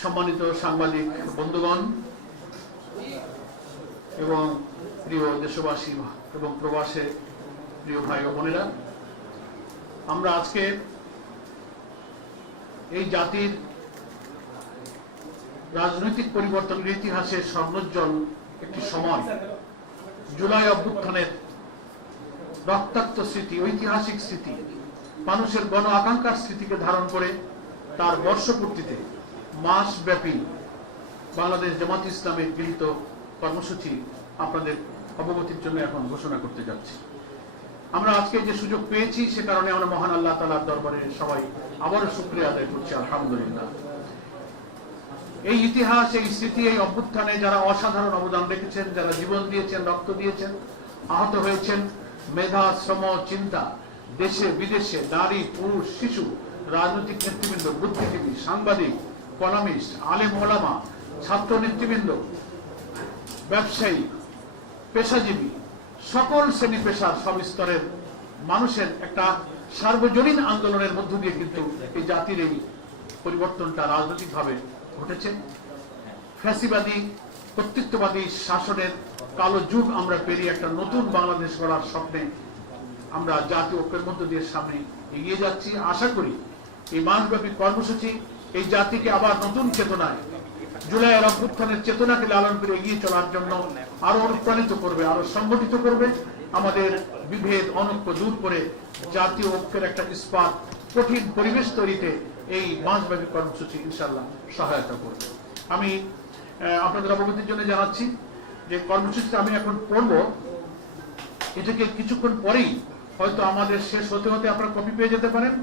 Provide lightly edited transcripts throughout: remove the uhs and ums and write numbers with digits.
সম্মানিত সাংবাদিক বন্ধুগণ এবং প্রিয় দেশবাসী এবং প্রবাসে প্রিয় ভাই ও বোনেরা, আমরা আজকে এই জাতির রাজনৈতিক পরিবর্তনের ইতিহাসে স্বর্ণোজ্জ্বল একটি সময়, জুলাই অভ্যুত্থানের রক্তাক্ত স্মৃতি, ঐতিহাসিক স্মৃতি, মানুষের গণ আকাঙ্ক্ষার স্মৃতিকে ধারণ করে তার বর্ষপূর্তিতে মাসব্যাপী বাংলাদেশ জামাত ইসলামের গৃহীত কর্মসূচি আপনাদের অবগতির জন্য এখন ঘোষণা করতে যাচ্ছি। আমরা আজকে যে সুযোগ পেয়েছি সে কারণে আমরা মহান আল্লাহ তাআলার দরবারে সবাই আবারও শুকরিয়া আদায় করছি, আলহামদুলিল্লাহ। এই ইতিহাস, এই স্মৃতি, এই অভ্যুত্থানে যারা অসাধারণ অবদান রেখেছেন, যারা জীবন দিয়েছেন, রক্ত দিয়েছেন, আহত হয়েছেন, মেধা, শ্রম, চিন্তা, দেশে বিদেশে, নারী, পুরুষ, শিশু, রাজনৈতিক নেতৃবৃন্দ, বুদ্ধিজীবী, সাংবাদিক, কলামিস্ট, আলেম ওলামা, ছাত্র নেতৃবৃন্দ, ব্যবসায়ী, পেশাজীবী, সকল শ্রেণী পেশার সব স্তরের মানুষের একটা সার্বজনীন আন্দোলনের মধ্য দিয়ে কিন্তু এই জাতির এই পরিবর্তনটা রাজনৈতিকভাবে ঘটেছে। ফ্যাসিবাদী কর্তৃত্ববাদী শাসনের কালো যুগ আমরা পেরিয়ে একটা নতুন বাংলাদেশ গড়ার স্বপ্নে আমরা জাতীয় ঐক্যের মধ্য দিয়ে সামনে এগিয়ে যাচ্ছি। আশা করি এই মাসব্যাপী কর্মসূচি এই জাতিকে আবার নতুন চেতনায়, জুলাইয়ের অভ্যুত্থানের চেতনাকে লালন করে এগিয়ে চলার জন্য আরো অনুপ্রাণিত করবে, আরো সংগঠিত করবে, আমাদের বিভেদ অনৈক্য দূর করে জাতীয় ঐক্যের একটা ইস্পাত কঠিন পরিবেশ তৈরিতে এই মাসব্যাপী কর্মসূচি ইনশাআল্লাহ সহায়তা করবে। আমি আপনাদের অবগতির জন্য জানাচ্ছি যে কর্মসূচিটা আমি এখন পড়ব, এটাকে কিছুক্ষণ পরেই হয়তো আমাদের শেষ হতে হতে আপনারা কপি পেয়ে যেতে পারেন।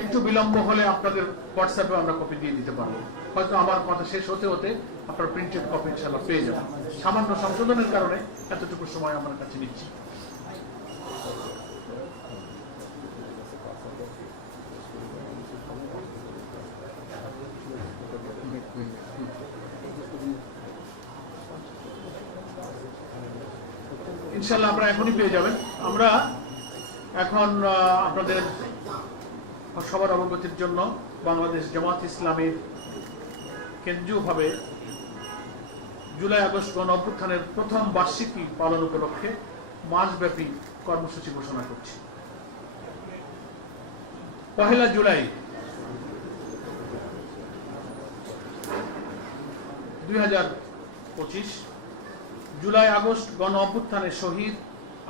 একটু বিলম্ব হলে আপনাদের হোয়াটসঅ্যাপে আমরা কপি দিয়ে দিতে পারবো। হয়তো আমার কথা শেষ হতে হতে আপনারা প্রিন্টেড কপি ইনশাআল্লাহ পেয়ে যাবেন। সামান্য সংশোধনের কারণে এতটুকু সময় আমার কাছে নিচ্ছি। ইনশাআল্লাহ আপনারা এখনই পেয়ে যাবেন। আমরা এখন আপনাদের সবার অবগতির জন্য বাংলাদেশ জামাত ইসলামের কেন্দ্রীয়ভাবে জুলাই আগস্ট গণ অভ্যুত্থানের প্রথম বার্ষিকী পালন উপলক্ষে মাসব্যাপী কর্মসূচি ঘোষণা করছি। 1 জুলাই 2025 জুলাই আগস্ট গণ অভ্যুত্থানের শহীদ,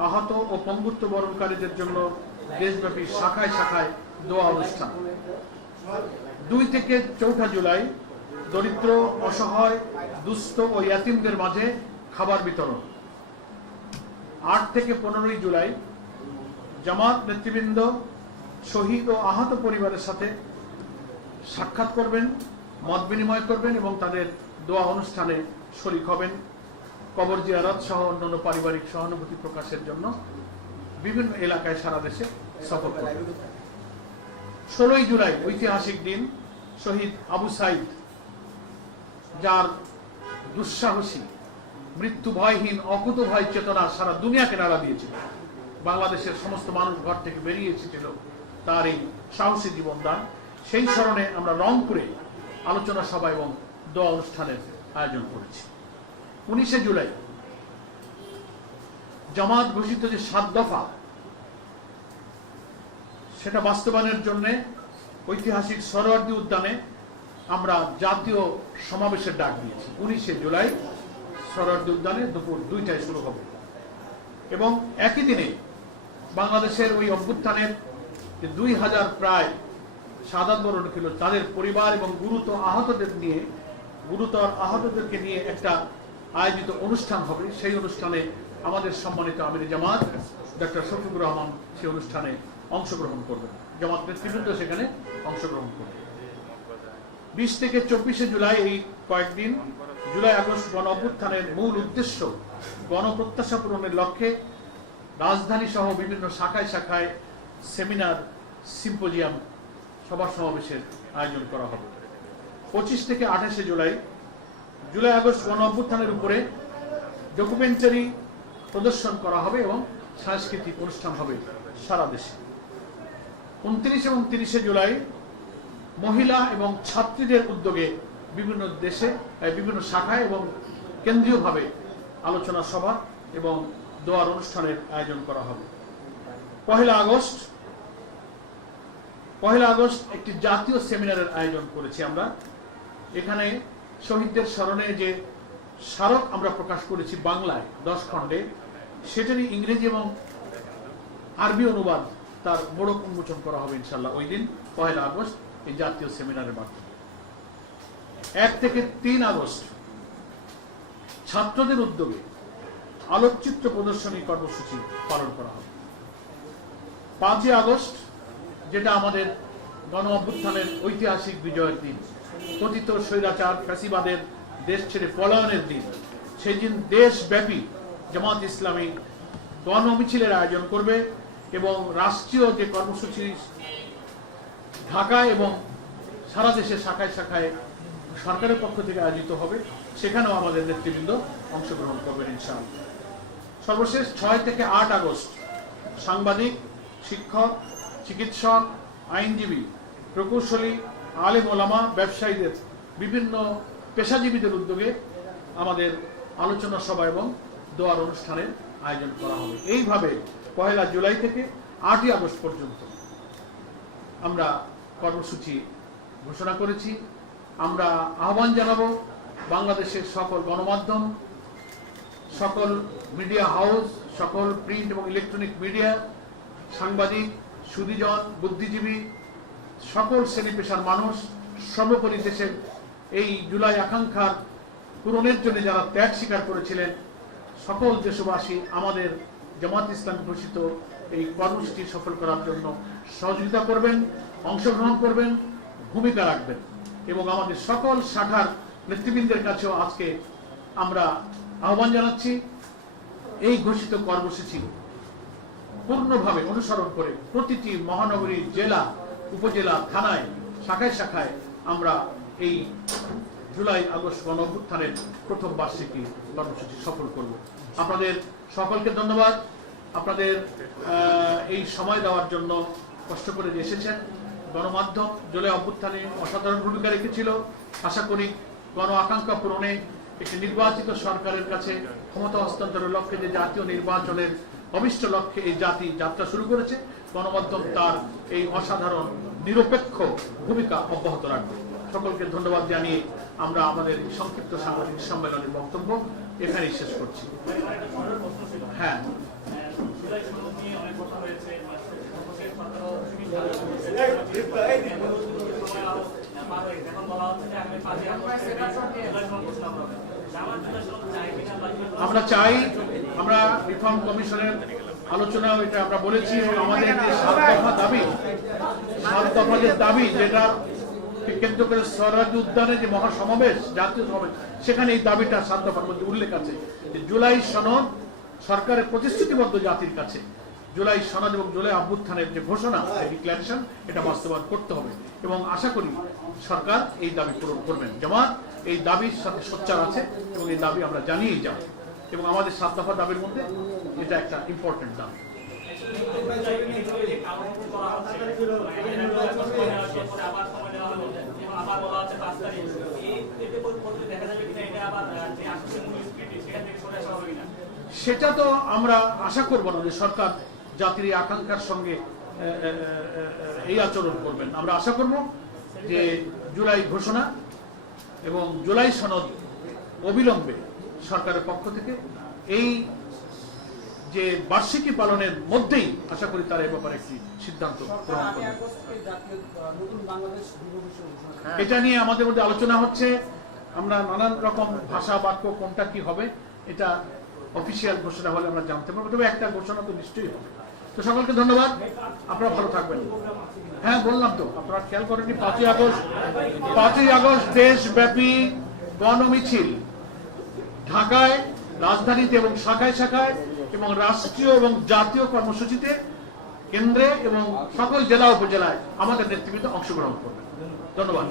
আহত ও পঙ্গুত্ব বরণকারীদের জন্য দেশব্যাপী শাখায় শাখায় দোয়া অনুষ্ঠান। 2 থেকে 4 জুলাই দরিদ্র, অসহায়, দুস্থ ও ইয়াতিমদের মাঝে খাবার বিতরণ। 8 থেকে 15 জুলাই জামাত নেতৃবৃন্দ শহীদ ও আহত পরিবারের সাথে সাক্ষাৎ করবেন, মত বিনিময় করবেন এবং তাদের দোয়া অনুষ্ঠানে শরীক হবেন। কবর জিয়ারত সহ অন্যান্য পারিবারিক সহানুভূতি প্রকাশের জন্য বিভিন্ন এলাকায় সারা দেশে সফর করবেন। 16 জুলাই ঐতিহাসিক দিন, শহীদ আবু সাইদ, যার দুঃসাহসী, মৃত্যু ভয়হীন, অকুত ভয় চেতনা সারা দুনিয়াকে নাড়া দিয়েছিল। বাংলাদেশের সমস্ত মানুষ ঘর থেকে বেরিয়ে এসেছিল তার এই সাহসী জীবনদান। সেই স্মরণে আমরা রংপুরে আলোচনা সভা এবং দোয়া অনুষ্ঠানের আয়োজন করেছি। 19 জুলাই জামাত ঘোষিত যে 7 দফা, সেটা বাস্তবায়নের জন্য ঐতিহাসিক সরোয়ার্দী উদ্যানে আমরা জাতীয় সমাবেশের ডাক দিয়েছি। 19 জুলাই সরোয়ার্দী উদ্যানে দুপুর 2টায় শুরু হবে এবং একই দিনে বাংলাদেশের ওই অভ্যুত্থানের 2000 প্রায় শাহাদাত বরণ ছিল তাদের পরিবার এবং গুরুতর আহতদেরকে নিয়ে একটা আয়োজিত অনুষ্ঠান হবে। সেই অনুষ্ঠানে আমাদের সম্মানিত আমির জামাত ডক্টর শফিকুর রহমান সেই অনুষ্ঠানে অংশগ্রহণ করবেন, জামাত নেতৃবৃন্দ সেখানে অংশগ্রহণ করবেন। 20 থেকে 24 জুলাই এই কয়েকদিন জুলাই আগস্ট গণ অভ্যুত্থানের মূল উদ্দেশ্য গণপ্রত্যাশা পূরণের লক্ষ্যে রাজধানী সহ বিভিন্ন শাখায় শাখায় সেমিনার, সিম্পোজিয়াম, সভা সমাবেশের আয়োজন করা হবে। 25 থেকে 28 জুলাই জুলাই আগস্ট গণ অভ্যুত্থানের উপরে ডকুমেন্টারি প্রদর্শন করা হবে এবং সাংস্কৃতিক অনুষ্ঠান হবে সারা দেশে। 29 এবং 30 জুলাই মহিলা এবং ছাত্রীদের উদ্যোগে বিভিন্ন দেশে বিভিন্ন শাখায় এবং কেন্দ্রীয়ভাবে আলোচনা সভা এবং দোয়ার অনুষ্ঠানের আয়োজন করা হবে। পহেলা আগস্ট একটি জাতীয় সেমিনারের আয়োজন করেছি আমরা। এখানে শহীদদের স্মরণে যে স্মারক আমরা প্রকাশ করেছি বাংলায় 10 খণ্ডে, সেটারই ইংরেজি এবং আরবি অনুবাদ তার মোড়ক উন্মোচন করা হবে ইনশাআল্লাহ ওই দিন পহেলা আগস্ট এই জাতীয় সেমিনারের মাধ্যমে। 1 থেকে 3 আগস্ট ছাত্রদের উদ্যোগে আলোকচিত্র প্রদর্শনী কর্মসূচি পালন করা হবে। 5 আগস্ট যেটা আমাদের গণ অভ্যুত্থানের ঐতিহাসিক বিজয়ের দিন, পতিত স্বৈরাচার ফ্যাসিবাদের দেশ ছেড়ে পলায়নের দিন, সেই দিন দেশব্যাপী জামাত ইসলামী গণ মিছিলের আয়োজন করবে এবং রাষ্ট্রীয় যে কর্মসূচি ঢাকায় এবং সারা দেশে শাখায় শাখায় সরকারের পক্ষ থেকে আয়োজিত হবে, সেখানেও আমাদের নেতৃবৃন্দ অংশগ্রহণ করবেন ইনশাআল্লাহ। সর্বশেষ 6 থেকে 8 আগস্ট সাংবাদিক, শিক্ষক, চিকিৎসক, আইনজীবী, প্রকৌশলী, আলেম ওলামা, ব্যবসায়ীদের বিভিন্ন পেশাজীবীদের উদ্যোগে আমাদের আলোচনা সভা এবং দোয়ার অনুষ্ঠানের আয়োজন করা হবে। এইভাবে 1 জুলাই থেকে 8 আগস্ট পর্যন্ত আমরা কর্মসূচি ঘোষণা করেছি। আমরা আহ্বান জানাবো বাংলাদেশের সকল গণমাধ্যম, সকল মিডিয়া হাউস, সকল প্রিন্ট এবং ইলেকট্রনিক মিডিয়া, সাংবাদিক, সুধীজন, বুদ্ধিজীবী, সকল শ্রেণী পেশার মানুষ, সর্বোপরি দেশের এই জুলাই আকাঙ্ক্ষার পূরণের জন্য যারা ত্যাগ স্বীকার করেছিলেন সকল দেশবাসী আমাদের জামাত ইসলাম ঘোষিত এই কর্মসূচি সফল করার জন্য সহযোগিতা করবেন, অংশগ্রহণ করবেন, ভূমিকা রাখবেন এবং আমাদের সকল শাখার নেতৃবৃন্দের কাছেও আজকে আমরা আহ্বান জানাচ্ছি এই ঘোষিত কর্মসূচি পূর্ণভাবে অনুসরণ করে প্রতিটি মহানগরী, জেলা, উপজেলা, থানায়, শাখায় শাখায় আমরা এই জুলাই আগস্ট গণ অভ্যুত্থানের প্রথম বার্ষিকী কর্মসূচি সফল করব। আপনাদের সকলকে ধন্যবাদ, আপনাদের এই সময় দেওয়ার জন্য, কষ্ট করে যে এসেছেন। গণমাধ্যম জুলাই অভ্যুত্থানে অসাধারণ ভূমিকা রেখেছিল। আশা করি গণ আকাঙ্ক্ষা পূরণে একটি নির্বাচিত সরকারের কাছে ক্ষমতা হস্তান্তরের লক্ষ্যে যে জাতীয় নির্বাচনের অভিষ্ট লক্ষ্যে এই জাতি যাত্রা শুরু করেছে, গণমাধ্যম তার এই অসাধারণ নিরপেক্ষ ভূমিকা অব্যাহত রাখবে। সকলকে ধন্যবাদ জানিয়ে আমরা আমাদের সংক্ষিপ্ত সাংবাদিক সম্মেলনের বক্তব্য এখানেই শেষ করছি। হ্যাঁ, আমরা চাই, আমরা রিফর্ম কমিশনের আলোচনা এটা আমরা বলেছি এবং আমাদের যে 7 দফা দাবি, 7 দফা যে দাবি যেটা কেন্দ্র করে স্বরাজ উদ্যানে যে মহাসমাবেশ, জাতীয় সমাবেশ, সেখানে এই দাবিটা 7 দফার মধ্যে উল্লেখ আছে যে জুলাই সনদ সরকারের প্রতিশ্রুতিবদ্ধ জাতির কাছে জুলাই সনদ এবং জুলাই অভ্যুত্থানের যে ঘোষণা, ডিক্লারেশন, এটা বাস্তবায়ন করতে হবে এবং আশা করি সরকার এই দাবি পূরণ করবেন। জামাত এই দাবির সাথে সোচ্চার আছে এবং এই দাবি আমরা জানিয়েই যাব এবং আমাদের 7 দফা দাবির মধ্যে এটা একটা ইম্পর্টেন্ট দাবি। সেটা তো আমরা আশা করব না যে সরকার জাতির আকাঙ্ক্ষার সঙ্গে এই আচরণ করবেন। আমরা আশা করব যে জুলাই ঘোষণা এবং জুলাই সনদ অবিলম্বে সরকারের পক্ষ থেকে এই যে বার্ষিকী পালনের মধ্যেই আশা করি তার এ ব্যাপারে একটি সিদ্ধান্ত গ্রহণ করবে। এটা নিয়ে আমাদের মধ্যে আলোচনা হচ্ছে। আমরা নানান রকম ভাষা বাক্য কোনটা কি হবে এটা অফিসিয়াল ঘোষণা হলে আমরা জানতে পারবো, তবে একটা ঘোষণা তো নিশ্চয়ই হবে। তো সকলকে ধন্যবাদ, আপনারা ভালো থাকবেন। হ্যাঁ, বললাম তো, আপনারা খেয়াল করেননি 5ই আগস্ট দেশব্যাপী গণমিছিল ঢাকায়, রাজধানীতে এবং শাখায় শাখায় এবং রাষ্ট্রীয় এবং জাতীয় কর্মসূচিতে কেন্দ্রে এবং সকল জেলা উপজেলায় আমাদের নেতৃবৃন্দ অংশগ্রহণ করবেন। ধন্যবাদ।